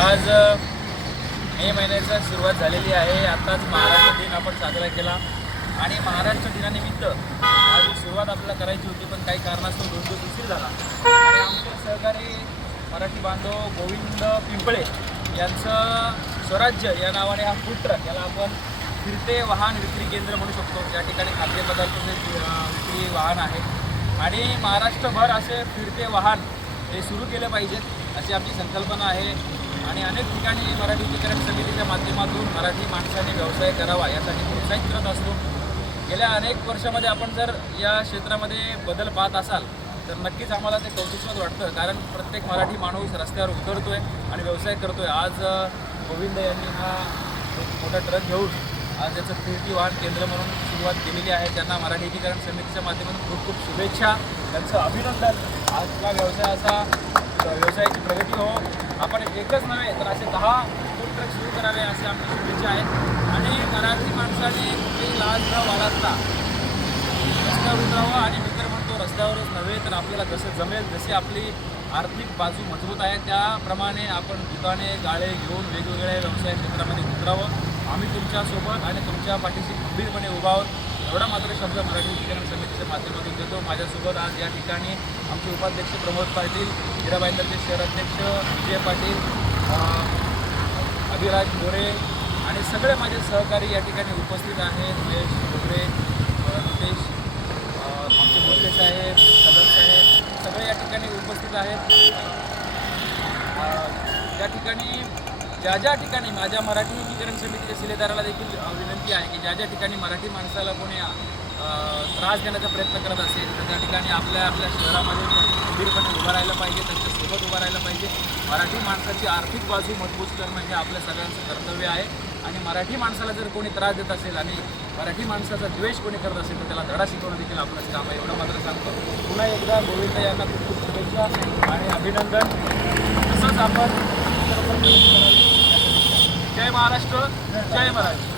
आज मे महिन्याची सुरुवात झालेली आहे. आताच महाराष्ट्र दिन आपण साजरा केला आणि महाराष्ट्र दिनानिमित्त आज सुरुवात आपल्याला करायची होती, पण काही कारणास्तव दोन दिवस उशीर झाला आणि आमचे सहकारी मराठी बांधव गोविंद पिंपळे यांचं स्वराज्य या नावाने हा फूड ट्रक, याला आपण फिरते वाहन विक्री केंद्र म्हणू शकतो. या ठिकाणी खाद्यपदार्थाचे विक्री वाहन आहे आणि महाराष्ट्रभर असे फिरते वाहन हे सुरू केले पाहिजेत अशी आमची संकल्पना आहे. आणि अनेक ठिकाणी मराठीकरण समितीच्या माध्यमातून मराठी माणसाने व्यवसाय करावा यासाठी प्रोत्साहित करत असतो. गेल्या अनेक वर्षामध्ये आपण जर या क्षेत्रामध्ये बदल पाहत असाल तर नक्कीच आम्हाला ते कौतुकास्पद वाटतं, कारण प्रत्येक मराठी माणूस रस्त्यावर उतरतो आहे आणि व्यवसाय करतो आहे. आज गोविंद यांनी हा एक मोठा ट्रक घेऊन आज त्याचं फिरती वाहन केंद्र म्हणून सुरुवात केलेली आहे. त्यांना मराठीकरण समितीच्या माध्यमातून खूप खूप शुभेच्छा, त्यांचं अभिनंदन. आजच्या व्यवसायाची प्रगती हो. आपण एकच नव्हे तर असे 10 फूड ट्रक सुरू करावे असे आमची शुभेच्छा आहेत. आणि मराठी माणसाने कुठेही लाज न बाळगता रस्त्यावर उतरावं. आणि मी तर म्हणतो रस्त्यावरच नव्हे तर आपल्याला जसं जमेल, जशी आपली आर्थिक बाजू मजबूत आहे त्याप्रमाणे आपण दुकाने गाळे घेऊन वेगवेगळ्या व्यवसाय क्षेत्रामध्ये उतरावं. आम्ही तुमच्यासोबत आणि तुमच्या पाठीशी खंबीरपणे उभा आहोत एवढा मात्र शब्द मराठीकरण समितीच्या माध्यमातून देतो. माझ्यासोबत आज या ठिकाणी आमचे उपाध्यक्ष प्रमोद पाटील, हिराबाईंदरचे शहराध्यक्ष विजय पाटील, अभिराज मोरे आणि सगळे माझे सहकारी या ठिकाणी उपस्थित आहेत. महेश डोबरे, नितेश, आमचे मोरे साहेब, सदन साहेब सगळे या ठिकाणी उपस्थित आहेत. या ठिकाणी ज्या ठिकाणी माझ्या मराठीकरण समितीच्या शिलेदाराला देखील विनंती आहे की ज्या ठिकाणी मराठी माणसाला कोणी त्रास देण्याचा प्रयत्न करत असेल तर त्या ठिकाणी आपल्या शहरामध्ये खंबीरपणे उभं राहायला पाहिजे, त्यांच्यासोबत उभं राहायला पाहिजे. मराठी माणसाची आर्थिक बाजू मजबूत करणं हे आपल्या सगळ्यांचं कर्तव्य आहे. आणि मराठी माणसाला जर कोणी त्रास देत असेल आणि मराठी माणसाचा द्वेष कोणी करत असेल तर त्याला धडा शिकवणं देखील आपलं काम आहे एवढं मात्र सांगतो. पुन्हा एकदा गोविंद यांना खूप खूप शुभेच्छा आणि अभिनंदन. तसंच आपण जय महाराष्ट्र, जय मराठी.